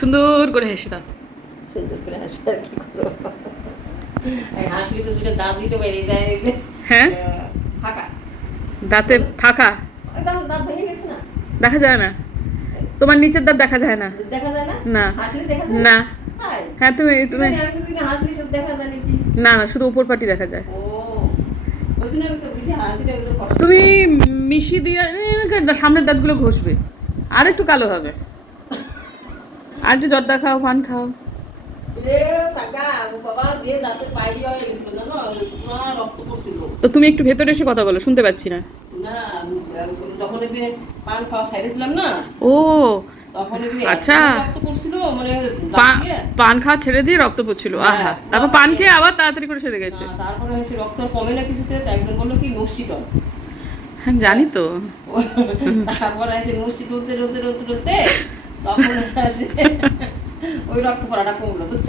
সুন্দর করে হেসে দাও। সুন্দর করে হাসি আর কি করব? এই তো দুটো দাঁত দিতে বেরিয়ে যায় হ্যাঁ? ফাঁকা। দাঁতে ফাঁকা? দাঁত দাঁত ভেঙে গেছে না? দেখা যায় না? তোমার নিচের দাঁত দেখা যায় না? দেখা যায় না? না। না। হ্যাঁ। তুমি তুমি না না শুধু উপর পাটি দেখা যায়। তুমি মিশি দিয়ে সামনের দাঁতগুলো ঘষবে। আর একটু কালো হবে। আর একটু জর্দা খাও পান খাও। হয়ে তো তুমি একটু ভেতরে এসে কথা বলো শুনতে পাচ্ছি না। ও আচ্ছা। মানে পান খাওয়া ছেড়ে দিয়ে রক্ত পড়ছিল আহা। তারপর পান খেয়ে আবার তাড়াতাড়ি করে সেরে গেছে। তারপরে রক্ত কমে না কিছুতে একজন বলল কি নস্যি হ্যাঁ জানি তো। তারপরে আছে নস্যি টলতে টলতে টলতে টলতে তখন ওই রক্ত পড়াটা কমলো বুঝছ?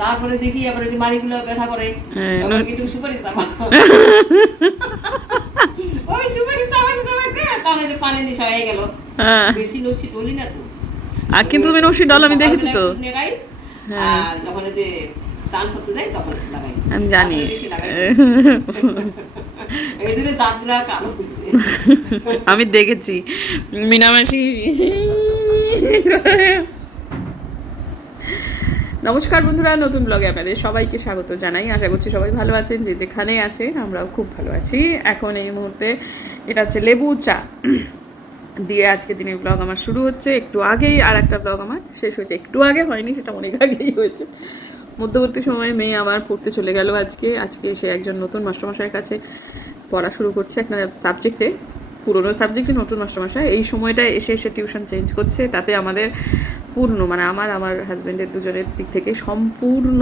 তারপরে দেখি আবার ওই মাড়িগুলো ব্যথা করে। হ্যাঁ, একটু সুপারি চাপা। ওই সুপারি চাপাতে চাপাতে তাহলে পানি নেশা হয়ে গেল। হ্যাঁ। বেশি নস্যি টলি না তো। আর কিন্তু তুমি নসি ডল আমি দেখেছি তো। হ্যাঁ। আর যখন যে স্নান করতে যাই তখন লাগাই। আমি জানি। আমি দেখেছি। মিনামাসি। নমস্কার বন্ধুরা, নতুন ব্লগে আপনাদের সবাইকে স্বাগত জানাই। আশা করছি সবাই ভালো আছেন, যে যেখানে আছে আমরাও খুব ভালো আছি। এখন এই মুহূর্তে এটা হচ্ছে লেবু চা। দিয়ে আজকে দিনের ব্লগ আমার শুরু হচ্ছে, একটু আগেই আর একটা ব্লগ আমার শেষ হয়েছে। একটু আগে হয়নি, সেটা অনেক আগেই হয়েছে। মধ্যবর্তী সময়ে মেয়ে আমার পড়তে চলে গেল আজকে। আজকে সে একজন নতুন মাস্টারমশাইয়ের কাছে পড়া শুরু করছে একটা সাবজেক্টে পুরোনো সাবজেক্টে নতুন মাস্টারমশাই, এই সময়টায় এসে এসে টিউশন চেঞ্জ করছে, তাতে আমাদের পূর্ণ মানে আমার আমার হাজব্যান্ডের দুজনের দিক থেকে সম্পূর্ণ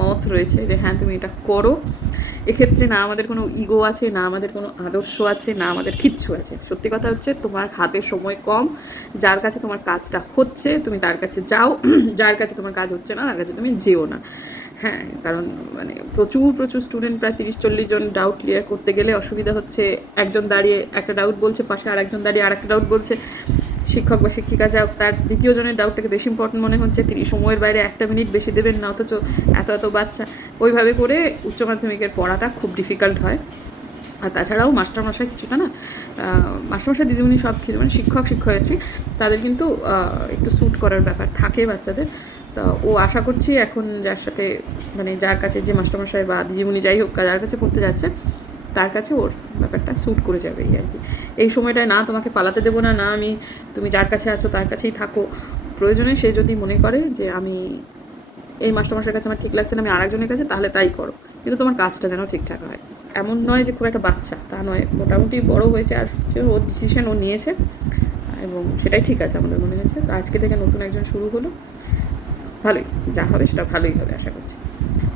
মত রয়েছে যে হ্যাঁ তুমি এটা করো। এক্ষেত্রে না আমাদের কোনো ইগো আছে, না আমাদের কোনো আদর্শ আছে, না আমাদের কিচ্ছু আছে। সত্যি কথা হচ্ছে, তোমার হাতে সময় কম, যার কাছে তোমার কাজটা হচ্ছে, তুমি তার কাছে যাও। যার কাছে তোমার কাজ হচ্ছে না, তার কাছে তুমি যেও না। হ্যাঁ কারণ মানে প্রচুর প্রচুর স্টুডেন্ট প্রায় তিরিশ, চল্লিশ জন ডাউট ক্লিয়ার করতে গেলে অসুবিধা হচ্ছে। একজন দাঁড়িয়ে একটা ডাউট বলছে পাশে আর একজন দাঁড়িয়ে আর একটা ডাউট বলছে। শিক্ষক বা শিক্ষিকা যা তার দ্বিতীয় জনের ডাউটটাকে বেশি ইম্পর্টেন্ট মনে হচ্ছে। তিনি সময়ের বাইরে একটা মিনিট বেশি দেবেন না, অথচ এত এত বাচ্চা। ওইভাবে করে উচ্চ মাধ্যমিকের পড়াটা খুব ডিফিকাল্ট হয়। আর তাছাড়াও মাস্টারমশাই কিছুটা না মাস্টারমশাই, দিদিমণি সব কিছু মানে শিক্ষক, শিক্ষয়িত্রী, তাদের কিন্তু একটু স্যুট করার ব্যাপার থাকে বাচ্চাদের। তা ও আশা করছি এখন যার সাথে মানে যার কাছে যে মাস্টারমশাই বা দিদিমণি যাই হোক, যার কাছে পড়তে যাচ্ছে, তার কাছে ওর ব্যাপারটা স্যুট করে যাবে এই আর কি। এই সময়টায় না তোমাকে পালাতে দেবো না না আমি, তুমি যার কাছে আছো তার কাছেই থাকো। প্রয়োজনে সে যদি মনে করে যে আমি, এই মাস্টারমশাইয়ের কাছে আমার ঠিক লাগছে না, আমি আরেকজনের কাছে, তাহলে তাই করো। কিন্তু তোমার কাজটা যেন ঠিকঠাক হয়। এমন নয় যে খুব একটা বাচ্চা, তা নয়, মোটামুটি বড় হয়েছে আর সে ওর ডিসিশন ও নিয়েছে। এবং সেটাই ঠিক আছে আমাদের মনে হয়েছে তো আজকে থেকে নতুন একজন শুরু হলো। ভালোই, যা হবে সেটা ভালোই হবে, আশা করছি।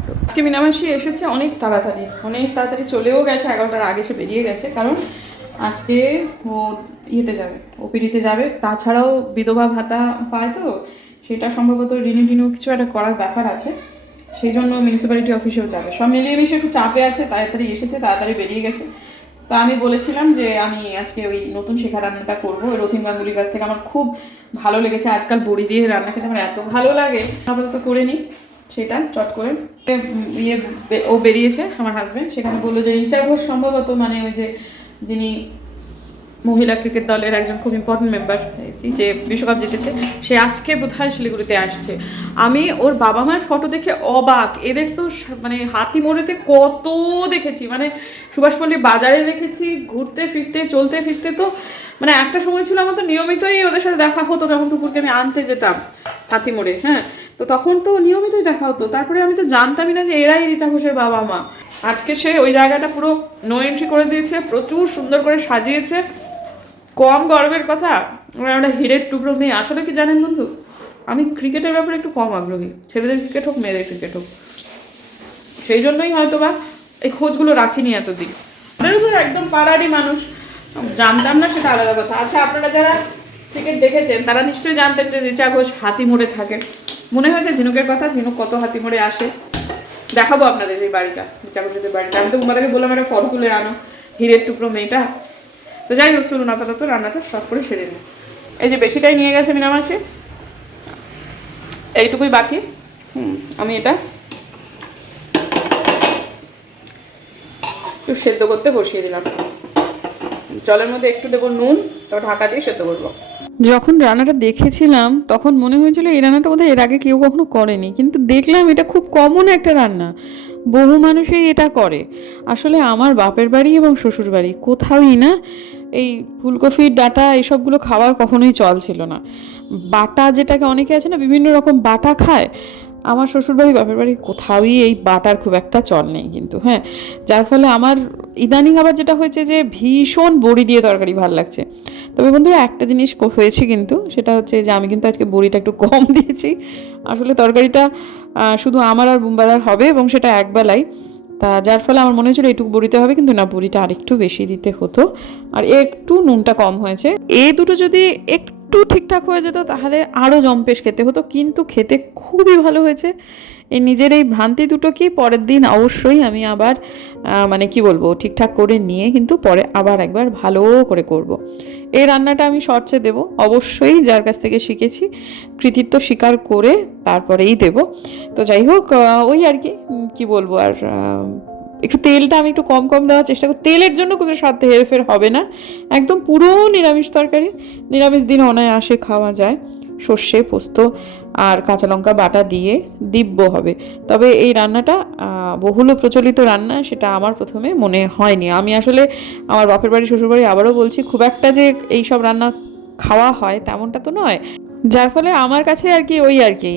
তো আজকে মিনামাসি এসেছে অনেক তাড়াতাড়ি অনেক তাড়াতাড়ি চলেও গেছে, এগারোটার আগে সে বেরিয়ে গেছে, কারণ আজকে ও ইয়েতে যাবে, ওপিডিতে যাবে। তাছাড়াও বিধবা ভাতা পায় তো, সেটা সম্ভবত রিনিউ টিনিউ কিছু একটা করার ব্যাপার আছে। সেই জন্য মিউনিসিপ্যালিটি অফিসেও যাবে। সব মিলিয়ে মিশে একটু চাপে আছে, তাড়াতাড়ি এসেছে, তাড়াতাড়ি বেরিয়ে গেছে। তা আমি বলেছিলাম যে আমি আজকে ওই নতুন শেখা রান্নাটা করব। রথিন গাঙ্গুলির কাছ থেকে আমার খুব ভালো লেগেছে। আজকাল বড়ি দিয়ে রান্না খেতে আমার এত ভালো লাগে। আপাতত করে নিই সেটা, চট করে। ইয়ে ও বেরিয়েছে, আমার হাজব্যান্ড সেখানে বলল যে রিচা ঘোষ সম্ভবত মানে ওই যে যিনি মহিলা ক্রিকেট দলের একজন খুব ইম্পর্টেন্ট মেম্বার যে বিশ্বকাপ জিতেছে, সে আজকে বোধহয় শিলিগুড়িতে আসছে। আমি ওর বাবা মায়ের ফটো দেখে অবাক। এদের তো মানে হাতি মোড়েতে কত দেখেছি। মানে সুভাষপল্লী বাজারে দেখেছি, ঘুরতে, ফিরতে, চলতে, ফিরতে তো মানে একটা সময় ছিল আমার তো নিয়মিতই ওদের সাথে দেখা হতো, যখন টুকুরকে আমি আনতে যেতাম হাতি মোড়ে হ্যাঁ? তো তখন তো নিয়মিতই দেখা হতো। তারপরে আমি তো জানতামই না যে এরাই রিচা ঘোষের বাবা মা আজকে সে ওই জায়গাটা পুরো নো এন্ট্রি করে দিয়েছে, প্রচুর সুন্দর করে সাজিয়েছে। কম গর্বের কথা? আমার একটা হিরের টুকরো মেয়ে। আসলে কি জানেন বন্ধু? আমি ক্রিকেটের ব্যাপারে একটু কম আগ্রহী। ছেলেদের ক্রিকেট হোক, মেয়েদের ক্রিকেট হোক। সেই জন্যই হয়তো বা এই খোঁজগুলো রাখিনি এতদিন। আমাদের একদম পাড়ারই মানুষ। জানতাম না সেটা আলাদা কথা। আচ্ছা আপনারা যারা ক্রিকেট দেখেছেন, তারা নিশ্চয়ই জানতেন যে রিচা ঘোষ হাতি মোড়ে থাকে মনে হয়েছে ঝিনুকের কথা? ঝিনুক কত হাতি মোড়ে আসে? দেখাবো আপনাদের এই বাড়িটা রিচা ঘোষের বাড়িটা। আমি তো তোমাদেরকে বললাম একটা ফটো তুলে আনো। হীরের টুকরো মেয়েটা। তো যাই হোক, চলুন আপাতত রান্নাটা সব করে সেরে নিই। এই যে বেশিটাই নিয়ে গেছে মিনামাসি এইটুকুই বাকি। হুম, আমি এটা একটু সেদ্ধ করতে বসিয়ে দিলাম। জলের মধ্যে একটু দেবো নুন, তারপর ঢাকা দিয়ে সেদ্ধ করব। যখন রান্নাটা দেখেছিলাম, তখন মনে হয়েছিল এই রান্নাটা বোধহয় এর আগে কেউ কখনো করেনি। কিন্তু দেখলাম এটা খুব কমন একটা রান্না। বহু মানুষই এটা করে। আসলে আমার বাপের বাড়ি এবং শ্বশুর বাড়ি কোথাওই না, এই ফুলকপির ডাটা এইসবগুলো খাওয়ার কখনোই চল ছিল না। বাটা যেটাকে অনেকে আছে না, বিভিন্ন রকম বাটা খায় আমার শ্বশুরবাড়ি বাপের বাড়ি কোথাওই এই বাটার খুব একটা চল নেই কিন্তু হ্যাঁ। যার ফলে আমার ইদানিং আবার যেটা হয়েছে যে ভীষণ বড়ি দিয়ে তরকারি ভালো লাগছে। তবে বন্ধুরা একটা জিনিস হয়েছে কিন্তু, সেটা হচ্ছে যে আমি কিন্তু আজকে বড়িটা একটু কম দিয়েছি। আসলে তরকারিটা শুধু আমার আর বুম্বাদার হবে এবং সেটা একবেলাই তা যার ফলে আমার মনে হচ্ছিল এটুকু বড়িতে হবে কিন্তু না, বড়িটা আরেকটু বেশি দিতে হতো। আর একটু নুনটা কম হয়েছে। এই দুটো যদি একটু ঠিকঠাক হয়ে যেত, তাহলে আরও জম্পেশ খেতে হতো। কিন্তু খেতে খুবই ভালো হয়েছে। এই নিজের এই ভ্রান্তি দুটো কি পরের দিন অবশ্যই আমি আবার মানে কি বলব, ঠিকঠাক করে নিয়ে কিন্তু পরে আবার একবার ভালো করে করব। এই রান্নাটা আমি শর্টসে দেব। অবশ্যই যার কাছ থেকে শিখেছি, কৃতিত্ব স্বীকার করে তারপরেই দেব। তো যাই হোক ওই আর কি কি বলব আর একটু তেলটা আমি একটু কম কম দেওয়ার চেষ্টা করি। তেলের জন্য কোনো সাথে হেরফের হবে না। একদম পুরো নিরামিষ তরকারি। নিরামিষ দিন অনায়াসে খাওয়া যায়। সর্ষে, পোস্ত আর কাঁচা লঙ্কা বাটা দিয়ে দিব্য হবে। তবে এই রান্নাটা বহুল প্রচলিত রান্না, সেটা আমার প্রথমে মনে হয়নি। আমি আসলে আমার বাপের বাড়ি শ্বশুর বাড়ি আবারও বলছি, খুব একটা যে এই সব রান্না খাওয়া হয় তেমনটা তো নয়। যার ফলে আমার কাছে আর কি ওই আর কি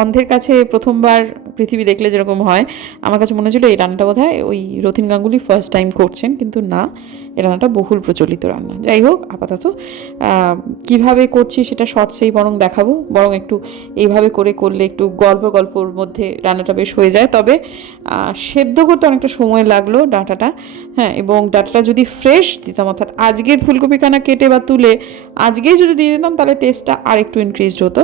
অন্ধের কাছে প্রথমবার পৃথিবী দেখলে যেরকম হয়, আমার কাছে মনে হচ্ছিল এই রান্নাটা বোধ হয় ওই রথিন গাঙ্গুলি ফার্স্ট টাইম করছেন, কিন্তু না। এই রান্নাটা বহুল প্রচলিত রান্না। যাই হোক, আপাতত কীভাবে করছি সেটা শর্টসেই বরং দেখাবো, বরং একটু এইভাবে করে করলে একটু গল্প গল্পর মধ্যে রান্নাটা বেশ হয়ে যায়। তবে সেদ্ধ করতে অনেকটা সময় লাগল ডাঁটাটা হ্যাঁ এবং ডাঁটাটা যদি ফ্রেশ দিতাম, অর্থাৎ আজকে ফুলকপিখানা কেটে বা তুলে আজকেই যদি দিয়ে দিতাম, তাহলে টেস্টটা আর একটু ইনক্রিজড হতো।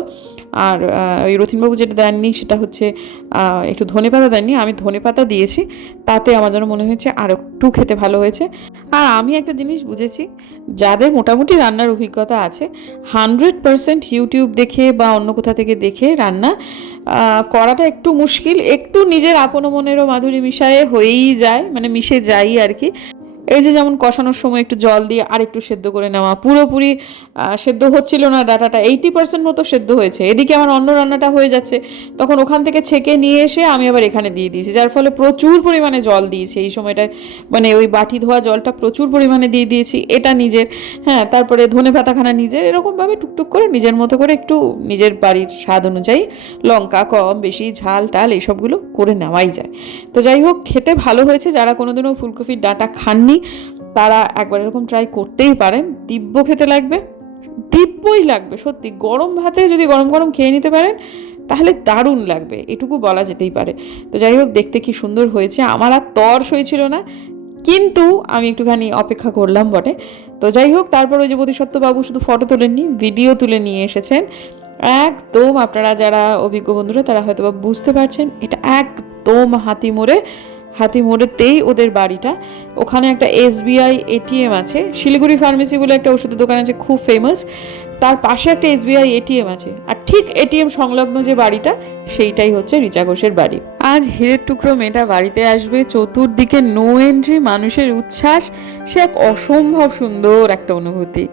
আর ওই রথিনবাবু যেটা দেননি, সেটা হচ্ছে একটু ধনে পাতা দেননি, আমি ধনে পাতা দিয়েছি, তাতে আমার যেন মনে হয়েছে আর একটু খেতে ভালো হয়েছে। আর আমি একটা জিনিস বুঝেছি, যাদের মোটামুটি রান্নার অভিজ্ঞতা আছে হান্ড্রেড পারসেন্ট ইউটিউব দেখে বা অন্য কোথা থেকে দেখে রান্না করাটা একটু মুশকিল, একটু নিজের আপন মনেরও মাধুরী মিশায়ে হয়েই যায় মানে মিশে যাই আর কি। এই যে যেমন কষানোর সময় একটু জল দিয়ে আর একটু সেদ্ধ করে নেওয়া, পুরোপুরি সেদ্ধ হচ্ছিল না ডাটাটা এইটি পার্সেন্ট মতো সেদ্ধ হয়েছে। এদিকে আমার অন্য রান্নাটা হয়ে যাচ্ছে। তখন ওখান থেকে ছেঁকে নিয়ে এসে আমি আবার এখানে দিয়ে দিয়েছি, যার ফলে প্রচুর পরিমাণে জল দিয়েছি। এই সময়টায় মানে ওই বাটি ধোয়া জলটা প্রচুর পরিমাণে দিয়ে দিয়েছি, এটা নিজের হ্যাঁ তারপরে ধনে পাতাখানা নিজের, এরকমভাবে টুকটুক করে, নিজের মতো করে একটু নিজের বাড়ির স্বাদ অনুযায়ী লঙ্কা কম, বেশি ঝাল, টাল এইসবগুলো করে নেওয়াই যায়। তো যাই হোক, খেতে ভালো হয়েছে, যারা কোনোদিনও ফুলকপির ডাঁটা খাননি তারা একবার এরকম ট্রাই করতেই পারেন দিব্য খেতে লাগবে, দিব্যই লাগবে, সত্যি। গরম ভাতে যদি গরম গরম খেয়ে নিতে পারেন তাহলে দারুণ লাগবে। এটুকু বলা যেতেই পারে। তো যাই হোক, দেখতে কি সুন্দর হয়েছে। আমার আর তর সইছিল না, কিন্তু আমি একটুখানি অপেক্ষা করলাম বটে। তো যাই হোক, তারপর ওই যে বোধিসত্ত্ববাবু শুধু ফটো তোলেননি ভিডিও তুলে নিয়ে এসেছেন। একদম আপনারা যারা অভিজ্ঞ বন্ধুরা, তারা হয়তো বুঝতে পারছেন, এটা একদম হাতি মোড়ে হাতি মোড়েতেই ওদের বাড়িটা। ওখানে একটা এসবিআই, এটিএম আছে। শিলিগুড়ি ফার্মেসি বলে একটা ওষুধের দোকান আছে, খুব ফেমাস তার পাশে একটা এসবিআই, এটিএম আছে। আর ঠিক এটিএম সংলগ্ন যে বাড়িটা, সেইটাই হচ্ছে রিচা ঘোষের বাড়ি। আজ হীরের টুকরো মেয়েটা বাড়িতে আসবে। চতুর্দিকে নো এন্ট্রি মানুষের উচ্ছ্বাস। সে এক অসম্ভব সুন্দর একটা অনুভূতি।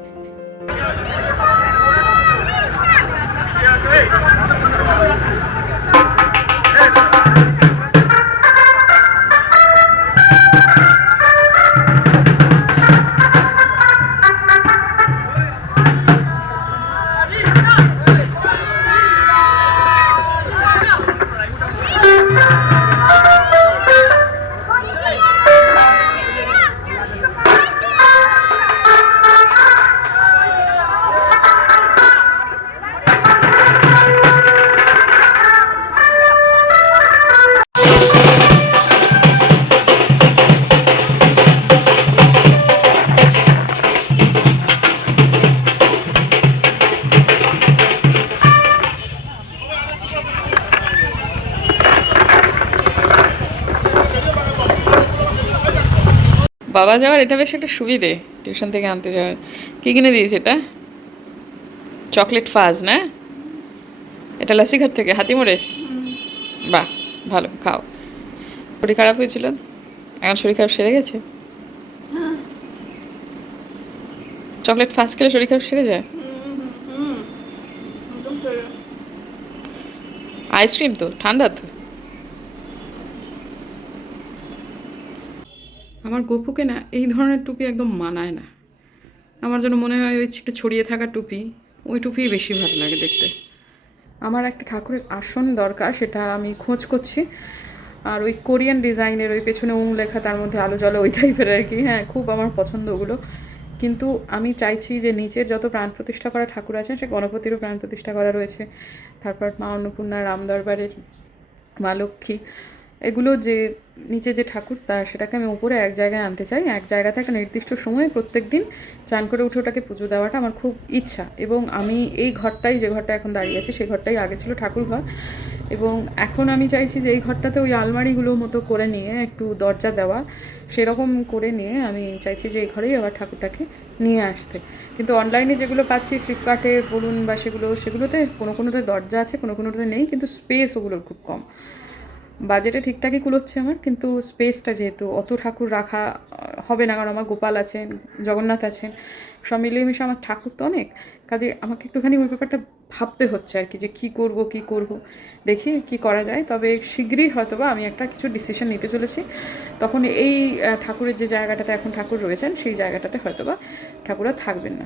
বাবা যাওয়ার এটা বেশ একটা সুবিধে টিউশন থেকে আনতে যাওয়ার। কি কিনে দিয়েছে এটা? চকলেট ফাজ না? এটা লাসিঘাট থেকে হাতিমোড়ের? বাহ ভালো খাও। শরীর খারাপ হয়েছিল? এখন শরীর খারাপ সেরে গেছে? চকলেট ফার্স্ট খেলে শরীর খারাপ সেরে যায়। আইসক্রিম তো ঠান্ডা তো। আমার গপুকে না এই ধরনের টুপি একদম মানায় না। আমার যেন মনে হয় ওই একটু ছড়িয়ে থাকা টুপি, ওই টুপিই বেশি ভালো লাগে দেখতে। আমার একটা ঠাকুরের আসন দরকার, সেটা আমি খোঁজ করছি। আর ওই কোরিয়ান ডিজাইনের ওই পেছনে উং লেখা, তার মধ্যে আলো জলে ওই টাইপের আর কি। হ্যাঁ খুব আমার পছন্দ ওগুলো। কিন্তু আমি চাইছি যে নিচের যত প্রাণ প্রতিষ্ঠা করা ঠাকুর আছেন, সে গণপতিরও প্রাণ প্রতিষ্ঠা করা রয়েছে। তারপর মা অন্নপূর্ণা রাম দরবারের মা লক্ষ্মী এগুলো যে নিচে যে ঠাকুর, তা সেটাকে আমি উপরে এক জায়গায় আনতে চাই। এক জায়গাতে একটা নির্দিষ্ট সময়ে প্রত্যেক দিন চান করে উঠে ওটাকে পুজো দেওয়াটা আমার খুব ইচ্ছা। এবং আমি এই ঘরটাই, যে ঘরটা এখন দাঁড়িয়ে আছে, সেই ঘরটাই আগে ছিল ঠাকুর ঘর। এবং এখন আমি চাইছি যে এই ঘরটাতে ওই আলমারিগুলোর মতো করে নিয়ে, একটু দরজা দেওয়া, সেরকম করে নিয়ে আমি চাইছি যে এই ঘরেই আবার ঠাকুরটাকে নিয়ে আসতে। কিন্তু অনলাইনে যেগুলো পাচ্ছি, ফ্লিপকার্টে বলুন বা সেগুলো, সেগুলোতে কোনো কোনোতে দরজা আছে, কোনো কোনোতে নেই, কিন্তু স্পেস ওগুলোর খুব কম। বাজেটে ঠিকঠাকই কুলোচ্ছে আমার, কিন্তু স্পেসটা যেহেতু, অত ঠাকুর রাখা হবে না, কারণ আমার গোপাল আছেন, জগন্নাথ আছেন, সব মিলিয়ে মিশে আমার ঠাকুর তো অনেক। কাজে আমাকে একটুখানি ওই ব্যাপারটা ভাবতে হচ্ছে আর কি, যে কী করব কী করব, দেখি কি করা যায়। তবে শীঘ্রই হয়তো বা আমি একটা কিছু ডিসিশন নিতে চলেছি। তখন এই ঠাকুরের যে জায়গাটাতে এখন ঠাকুর রয়েছেন, সেই জায়গাটাতে হয়তো বা ঠাকুর থাকবেন না।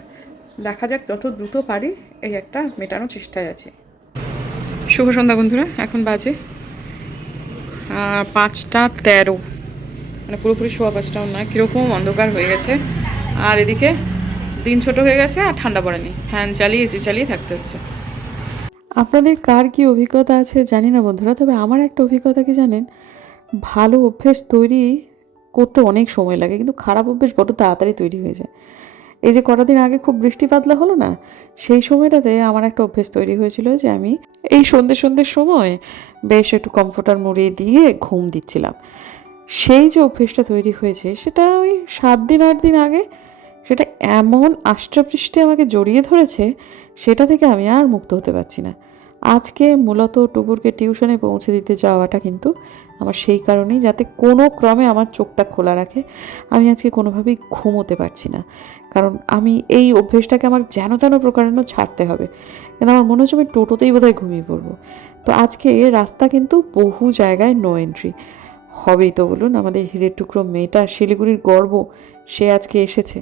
দেখা যাক যত দ্রুত পারি, এই একটা মেটানোর চেষ্টায় আছে। শুভ সন্ধ্যা বন্ধুরা, এখন বাজে পাঁচটা তেরো। মানে পুরোপুরি শোয়া পাঁচটাও না, কীরকম অন্ধকার হয়ে গেছে। আর এদিকে দিন ছোট হয়ে গেছে আর ঠান্ডা পড়েনি। ফ্যান চালিয়ে, এসি চালিয়ে থাকতে হচ্ছে। আপনাদের কার কি অভিজ্ঞতা আছে জানি না বন্ধুরা, তবে আমার একটা অভিজ্ঞতা কি জানেন? ভালো অভ্যেস তৈরি করতে অনেক সময় লাগে, কিন্তু খারাপ অভ্যেস বড় তাড়াতাড়ি তৈরি হয়ে যায়। এই যে কটা দিন আগে খুব বৃষ্টি পাতলা হলো না, সেই সময়টাতে আমার একটা অভ্যেস তৈরি হয়েছিল যে আমি এই সন্ধ্যে সন্ধ্যের সময় বেশ একটু কমফোর্টার মুড়িয়ে দিয়ে ঘুম দিচ্ছিলাম। সেই যে অভ্যেসটা তৈরি হয়েছে, সেটা ওই সাত দিন, আট দিন আগে সেটা এমন আষ্টাপৃষ্টে আমাকে জড়িয়ে ধরেছে, সেটা থেকে আমি আর মুক্ত হতে পারছি না। আজকে মূলত টুপুরকে টিউশনে পৌঁছে দিতে যাওয়াটা কিন্তু আমার সেই কারণেই যাতে কোনো ক্রমে আমার চোখটা খোলা রাখে। আমি আজকে কোনোভাবেই ঘুমোতে পারছি না। কারণ আমি এই অভ্যেসটাকে আমার যেন তেন প্রকারানো ছাড়তে হবে। কিন্তু আমার মনে হচ্ছে আমি টোটোতেই বোধহয় ঘুমিয়ে পড়ব। তো আজকে রাস্তা কিন্তু বহু জায়গায় নো এন্ট্রি হবেই তো বলুন, আমাদের হিরের টুকরো মেয়েটা শিলিগুড়ির গর্ব, সে আজকে এসেছে।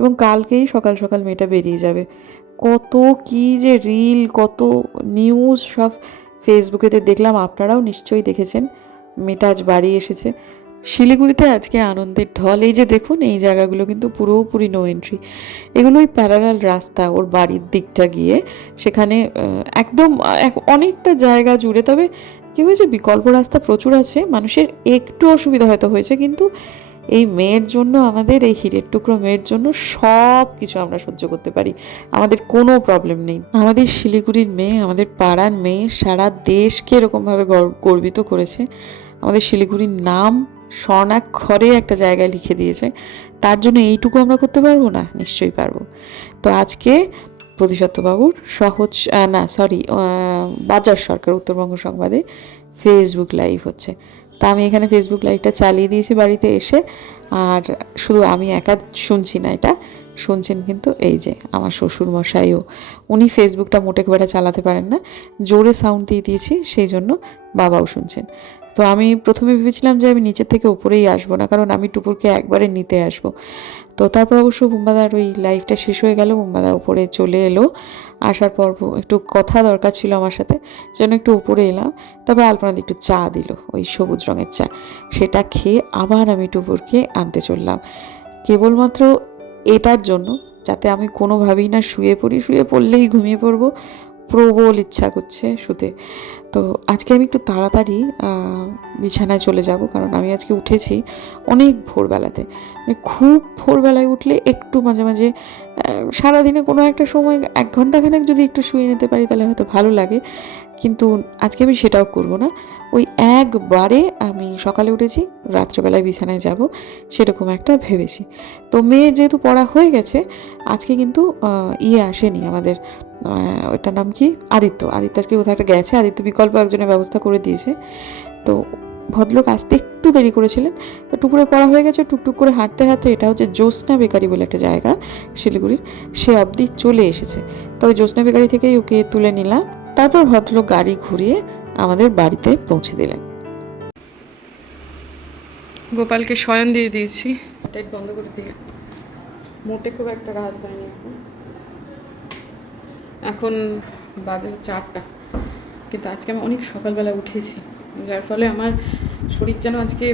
এবং কালকেই সকাল সকাল মেয়েটা বেরিয়ে যাবে। কত কি যে রিল কত নিউজ সব ফেসবুকেতে দেখলাম, আপনারাও নিশ্চয়ই দেখেছেন। মেয়েটা আজ বাড়ি এসেছে। শিলিগুড়িতে আজকে আনন্দের ঢল, এই যে দেখুন, এই জায়গাগুলো কিন্তু পুরোপুরি নো এন্ট্রি এগুলোই প্যারালাল রাস্তা, ওর বাড়ির দিকটা গিয়ে সেখানে একদম, এক- অনেকটা জায়গা জুড়ে। তবে কী হয়েছে, বিকল্প রাস্তা প্রচুর আছে, মানুষের একটু অসুবিধা হয়তো হয়েছে, কিন্তু এই মেয়ের জন্য, আমাদের এই হিরের টুকরো মেয়ের জন্য সব কিছু আমরা সহ্য করতে পারি। আমাদের কোনো প্রবলেম নেই। আমাদের শিলিগুড়ির মেয়ে, আমাদের পাড়ার মেয়ে সারা দেশকে এরকমভাবে গর- গর্বিত করেছে। আমাদের শিলিগুড়ির নাম স্বর্ণাক্ষরে একটা জায়গায় লিখে দিয়েছে। তার জন্য এইটুকু আমরা করতে পারব না? নিশ্চয়ই পারব। তো আজকে প্রতিশত্তবাবুর সহজ না সরি বাজার সরকার উত্তরবঙ্গ সংবাদে ফেসবুক লাইভ হচ্ছে। তা আমি এখানে ফেসবুক লাইভটা চালিয়ে দিয়েছি বাড়িতে এসে। আর শুধু আমি একা শুনছি না এটা। শুনছেন কিন্তু এই যে আমার শ্বশুর মশাইও উনি ফেসবুকটা মোটে একেবারে চালাতে পারেন না। জোরে সাউন্ড দিয়ে দিয়েছি, সেই জন্য বাবাও শুনছেন। তো আমি প্রথমে ভেবেছিলাম যে আমি নিচের থেকে উপরেই আসব না, কারণ আমি টুপুরকে একবারে নিতে আসব। তো তারপর অবশ্য বুম্বাদার ওই লাইফটা শেষ হয়ে গেল, বুম্বাদা উপরে চলে এলো। আসার পর একটু কথা দরকার ছিল আমার সাথে জন্য একটু উপরে এলাম। তবে আলপনাদি একটু চা দিল, ওই সবুজ রঙের চা। সেটা খেয়ে আবার আমি টুপুরকে আনতে চললাম। কেবলমাত্র এটার জন্য, যাতে আমি কোনোভাবেই না শুয়ে পড়ি। শুয়ে পড়লেই ঘুমিয়ে পড়ব। প্রবল ইচ্ছা করছে শুতে। তো আজকে আমি একটু তাড়াতাড়ি বিছানায় চলে যাব কারণ আমি আজকে উঠেছি অনেক ভোরবেলাতে। মানে খুব ভোরবেলায় উঠলে একটু মাঝে মাঝে সারাদিনে কোনো একটা সময় এক ঘন্টাখানেক যদি একটু শুয়ে নিতে পারি তাহলে হয়তো ভালো লাগে। কিন্তু আজকে আমি সেটাও করব না। ওই একবারে আমি সকালে উঠেছি, রাত্রেবেলায় বিছানায় যাব, সেরকম একটা ভেবেছি। তো মেয়ে যেহেতু পড়া হয়ে গেছে, আজকে কিন্তু ইয়ে আসেনি আমাদের ওটার নাম কি? আদিত্য। আদিত্য আজকে কোথাও একটা গেছে, আদিত্য বিকল্প একজনের ব্যবস্থা করে দিয়েছে। তো ভদ্রলোক আসতে একটু দেরি করেছিলেন। তো টুকুরে পড়া হয়ে গেছে টুকটুক করে হাঁটতে হাঁটতে এটা হচ্ছে জ্যোৎস্না বেকারি বলে একটা জায়গা শিলিগুড়ির সে অবধি চলে এসেছে। তো ওই জ্যোৎস্না বেকারি থেকেই ওকে তুলে নিলাম। তারপর ভদ্রলোক গাড়ি ঘুরিয়ে আমাদের বাড়িতে পৌঁছে দিলেন। গোপালকে শয়ন দিয়ে দিয়েছি। লাইট বন্ধ করে দিয়ে মোটে খুব একটা রাত পায়নি এখন। এখন বাজে হচ্ছে আটটা। কিন্তু আজকে আমি অনেক সকালবেলা উঠেছি, যার ফলে আমার শরীর যেন আজকে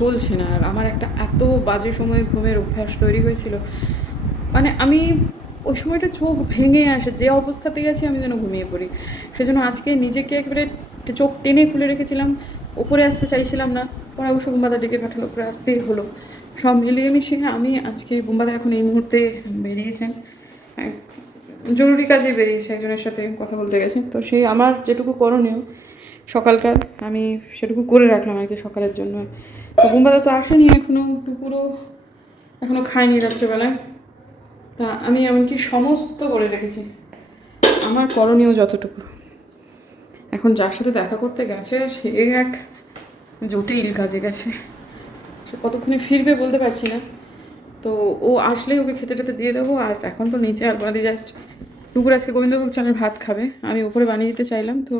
চলছে না আর আমার একটা এত বাজে সময় ঘুমের অভ্যাস তৈরি হয়েছিল। মানে আমি ওই সময়টা চোখ ভেঙে আসে, যে অবস্থাতে গেছি আমি যেন ঘুমিয়ে পড়ি। সেজন্য আজকে নিজেকে একেবারে চোখ টেনে খুলে রেখেছিলাম, ওপরে আসতে চাইছিলাম না, পরে অবশ্য বুম্বাদা ডেকে পাঠালো ওপরে আসতেই হলো। সব মিলিয়ে মিশিয়ে আমি আজকে বুম্বাদা এখন এই মুহূর্তে বেরিয়েছেন। জরুরি কাজে বেরিয়েছে, একজনের সাথে কথা বলতে গেছে। তো সেই আমার যেটুকু করণীয়, সকালকার আমি সেটুকু করে রাখলাম আর কি সকালের জন্য। তো বুম্বাদা তো আসেনি এখনও টুকুরও এখনও খায়নি রাত্রেবেলায়। তা আমি এমনকি সমস্ত করে রেখেছি। আমার করণীয় যতটুকু। এখন যার সাথে দেখা করতে গেছে, সে এক জটিল কাজে গেছে। সে কতক্ষণে ফিরবে বলতে পারছি না। তো ও আসলেই ওকে খেতে টেতে দিয়ে দেবো, আর এখন তো নিচে আলপনাদি জাস্ট টুকুর আজকে গোবিন্দভোগ চালের ভাত খাবে। আমি উপরে বানিয়ে দিতে চাইলাম, তো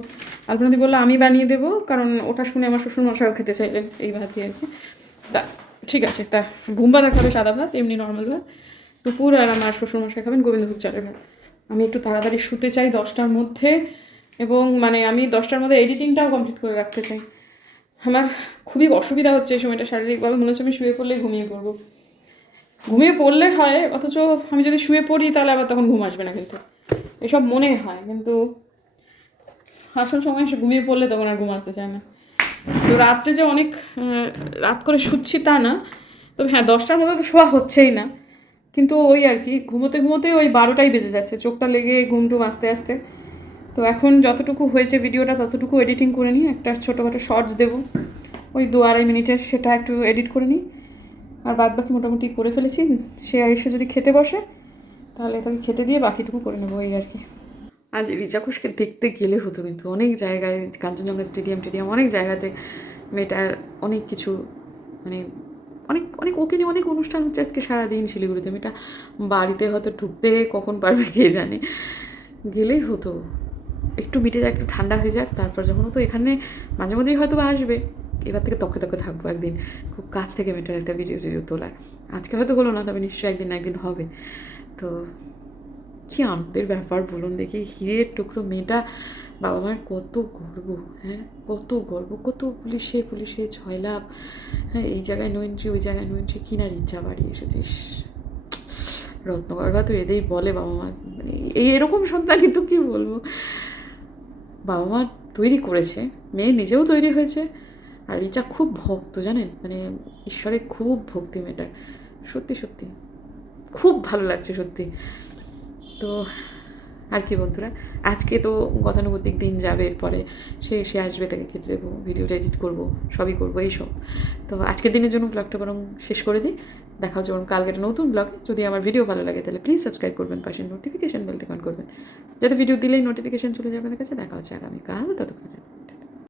আলপনাদি বলল, আমি বানিয়ে দেবো, কারণ ওটা শুনে আমার শ্বশুর মশাইও খেতে চাইলেন এই ভাত দিয়ে আর কি। তা ঠিক আছে, তা ভুম্বাদা খাবে সাদা ভাত, এমনি নর্মাল ভাত। টুকুর আর আমার শ্বশুরমশাই খাবেন গোবিন্দভোগ চালের ভাত। আমি একটু তাড়াতাড়ি শুতে চাই দশটার মধ্যে, এবং মানে আমি দশটার মধ্যে এডিটিংটাও কমপ্লিট করে রাখতে চাই। আমার খুবই অসুবিধা হচ্ছে এই সময়টা, শারীরিকভাবে মনে হচ্ছে আমি শুয়ে পড়লেই ঘুমিয়ে পড়ব। ঘুমিয়ে পড়লে হয়, অথচ আমি যদি শুয়ে পড়ি তাহলে আবার তখন ঘুম আসবে না কিন্তু। এসব মনে হয়, কিন্তু আসল সময় এসে ঘুমিয়ে পড়লে তখন আর ঘুম আসতে চায় না। তো রাত্রে যে অনেক রাত করে শুচ্ছি তা না, তবে হ্যাঁ দশটার মধ্যে তো শোয়া হচ্ছেই না। কিন্তু ওই আর কি, ঘুমোতে ঘুমোতে ওই বারোটাই বেজে যাচ্ছে, চোখটা লেগে ঘুম টুম আস্তে আস্তে। তো এখন যতটুকু হয়েছে ভিডিওটা ততটুকু এডিটিং করে নিই, একটা ছোটোখাটো শর্টস দেবো। ওই দু আড়াই মিনিটের সেটা একটু এডিট করে নিই। আর বাদ বাকি মোটামুটি করে ফেলেছি। সে এসে যদি খেতে বসে, তাহলে তাকে খেতে দিয়ে বাকিটুকু করে নেব এই আর কি। আজ রিচা ঘোষকে দেখতে গেলে হতো কিন্তু অনেক জায়গায়, কাঞ্চনজঙ্ঘা স্টেডিয়াম, টেডিয়াম অনেক জায়গাতে মেয়েটার অনেক কিছু মানে অনেক অনেক, ওকে নিয়ে অনেক অনুষ্ঠান হচ্ছে আজকে সারাদিন শিলিগুড়িতে। মেয়েটা বাড়িতে হয়তো ঢুকতে কখন পারবে কে জানে। গেলেই হতো। একটু মিটে যাক, একটু ঠান্ডা হয়ে যাক, তারপর যখন তো এখানে মাঝে মধ্যেই হয়তো আসবে। এবার থেকে তকে তকে থাকব একদিন। খুব কাছ থেকে মেটার একটা ভিডিও টিডিও তোলার। আজকে হয়তো হলো না, তবে নিশ্চয়ই একদিন একদিন হবে। তো, কী আনন্দের ব্যাপার বলুন দেখি, হিরের টুকরো মেয়েটা বাবা মার কত গর্ব হ্যাঁ? কত গর্ব, কত পুলিশে পুলিশে ছয় লাভ হ্যাঁ এই জায়গায় নো এন্ট্রি ওই জায়গায় নো এন্ট্রি কিনার ইচ্ছা বাড়ি এসেছিস রত্নগর্ভা তো এদেরই বলে বাবা মা মানে এই এরকম সন্তান কিন্তু কী বলব? বাবা মা তৈরি করেছে, মেয়ে নিজেও তৈরি হয়েছে আর রিচা খুব ভক্ত, জানেন? মানে ঈশ্বরের খুব ভক্তি মেয়েটার সত্যি সত্যি। খুব ভালো লাগছে সত্যি। তো আর কি বন্ধুরা আজকে তো গতানুগতিক দিন যাবে এরপরে। সে এসে আসবে, তাকে খেতে দেবো, ভিডিওটা এডিট করব, সবই করব এইসব তো আজকের দিনের জন্য ব্লগটা বরং শেষ করে দিই। দেখা হচ্ছে বরং কালকে একটা নতুন ব্লগ যদি আমার ভিডিও ভালো লাগে, তাহলে প্লিজ সাবস্ক্রাইব করবেন, পাশে নোটিফিকেশান বেলটা অন করবেন। যাতে ভিডিও দিলেই নোটিফিকেশান চলে যাবে কাছে, দেখা হচ্ছে আগামীকাল ততক্ষণ।